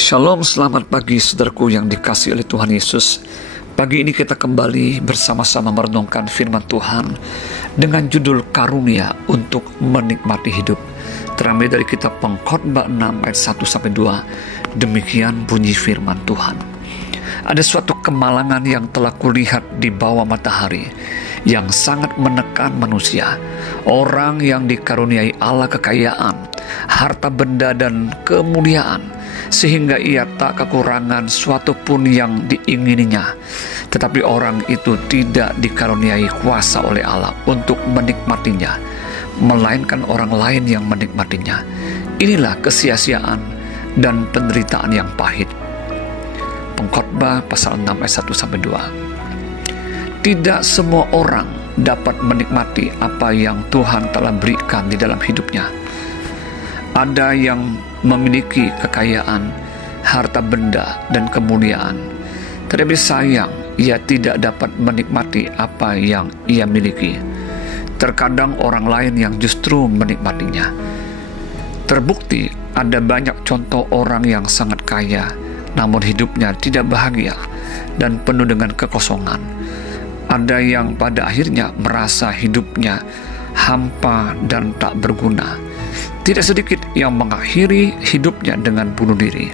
Shalom, selamat pagi saudaraku yang dikasihi oleh Tuhan Yesus. Pagi ini kita kembali bersama-sama merenungkan firman Tuhan dengan judul Karunia untuk Menikmati Hidup. Terambil dari kitab Pengkhotbah 6 ayat 1-2. Demikian bunyi firman Tuhan. Ada suatu kemalangan yang telah kulihat di bawah matahari yang sangat menekan manusia. Orang yang dikaruniai Allah kekayaan, harta benda dan kemuliaan, sehingga ia tak kekurangan suatu pun yang diingininya. Tetapi orang itu tidak dikaruniai kuasa oleh Allah untuk menikmatinya, melainkan orang lain yang menikmatinya. Inilah kesia-siaan dan penderitaan yang pahit. Pengkhotbah pasal 6 ayat 1-2. Tidak semua orang dapat menikmati apa yang Tuhan telah berikan di dalam hidupnya. Ada yang memiliki kekayaan, harta benda, dan kemuliaan, tetapi sayang ia tidak dapat menikmati apa yang ia miliki. Terkadang orang lain yang justru menikmatinya. Terbukti ada banyak contoh orang yang sangat kaya, namun hidupnya tidak bahagia dan penuh dengan kekosongan. Ada yang pada akhirnya merasa hidupnya hampa dan tak berguna. Tidak sedikit yang mengakhiri hidupnya dengan bunuh diri.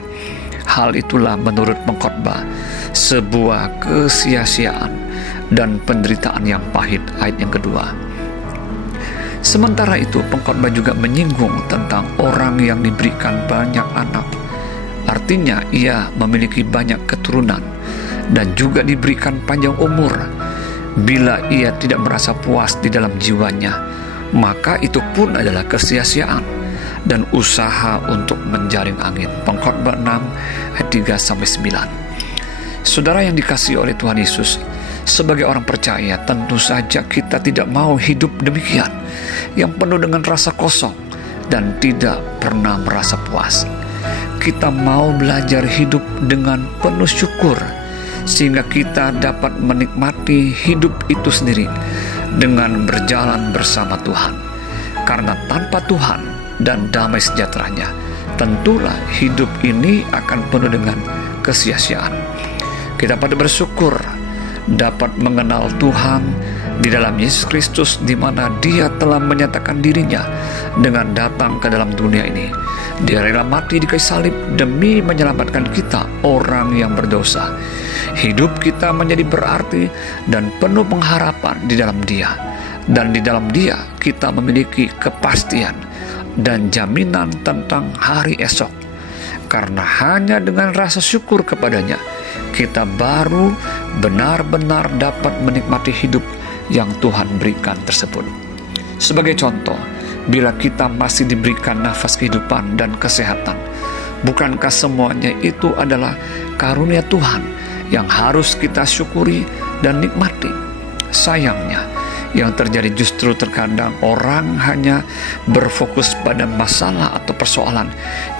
Hal itulah menurut Pengkhotbah sebuah kesia-siaan dan penderitaan yang pahit. Ayat yang kedua. Sementara itu Pengkhotbah juga menyinggung tentang orang yang diberikan banyak anak. Artinya ia memiliki banyak keturunan dan juga diberikan panjang umur. Bila ia tidak merasa puas di dalam jiwanya, maka itu pun adalah kesia-siaan dan usaha untuk menjaring angin. Pengkhotbah 6 ayat 3-9. Saudara yang dikasihi oleh Tuhan Yesus, sebagai orang percaya tentu saja kita tidak mau hidup demikian, yang penuh dengan rasa kosong dan tidak pernah merasa puas. Kita mau belajar hidup dengan penuh syukur, sehingga kita dapat menikmati hidup itu sendiri dengan berjalan bersama Tuhan. Karena tanpa Tuhan dan damai sejahteranya, tentulah hidup ini akan penuh dengan kesia-siaan. Kita patut bersyukur dapat mengenal Tuhan di dalam Yesus Kristus, di mana Dia telah menyatakan dirinya dengan datang ke dalam dunia ini. Dia rela mati di kayu salib demi menyelamatkan kita, orang yang berdosa. Hidup kita menjadi berarti dan penuh pengharapan di dalam Dia. Dan di dalam Dia kita memiliki kepastian dan jaminan tentang hari esok. Karena hanya dengan rasa syukur kepadanya, kita baru benar-benar dapat menikmati hidup yang Tuhan berikan tersebut. Sebagai contoh, bila kita masih diberikan nafas kehidupan dan kesehatan, bukankah semuanya itu adalah karunia Tuhan yang harus kita syukuri dan nikmati? Sayangnya, yang terjadi justru terkadang orang hanya berfokus pada masalah atau persoalan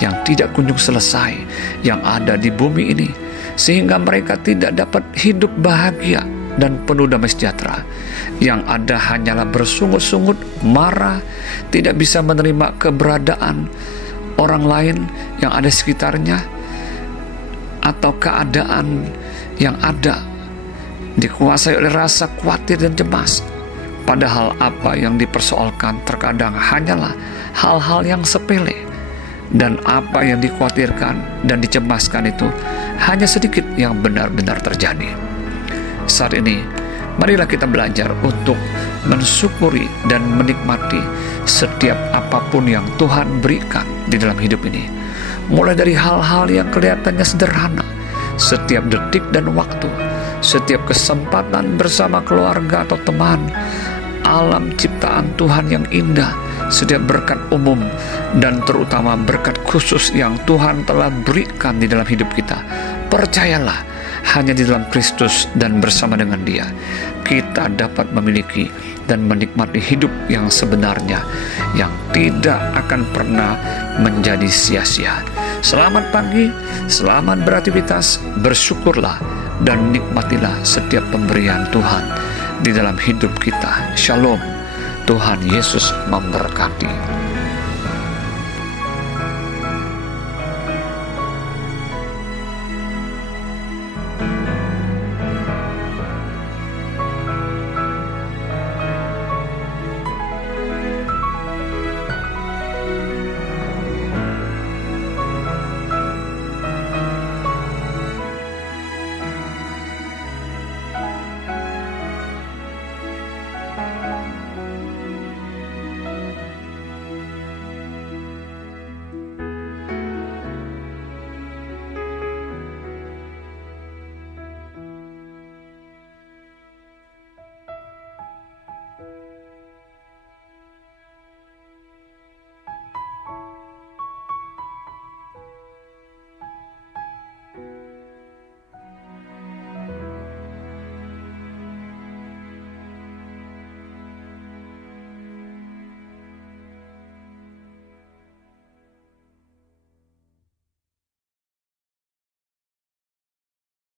yang tidak kunjung selesai yang ada di bumi ini, sehingga mereka tidak dapat hidup bahagia dan penuh damai sejahtera. Yang ada hanyalah bersungut-sungut, marah, tidak bisa menerima keberadaan orang lain yang ada sekitarnya, atau keadaan yang ada dikuasai oleh rasa khawatir dan cemas. Padahal apa yang dipersoalkan terkadang hanyalah hal-hal yang sepele, dan apa yang dikhawatirkan dan dicemaskan itu hanya sedikit yang benar-benar terjadi. Saat ini, marilah kita belajar untuk mensyukuri dan menikmati setiap apapun yang Tuhan berikan di dalam hidup ini. Mulai dari hal-hal yang kelihatannya sederhana, setiap detik dan waktu, setiap kesempatan bersama keluarga atau teman, alam ciptaan Tuhan yang indah, setiap berkat umum, dan terutama berkat khusus yang Tuhan telah berikan di dalam hidup kita. Percayalah, hanya di dalam Kristus dan bersama dengan Dia, kita dapat memiliki dan menikmati hidup yang sebenarnya, yang tidak akan pernah menjadi sia-sia. Selamat pagi, selamat beraktivitas, bersyukurlah dan nikmatilah setiap pemberian Tuhan di dalam hidup kita. Shalom, Tuhan Yesus memberkati.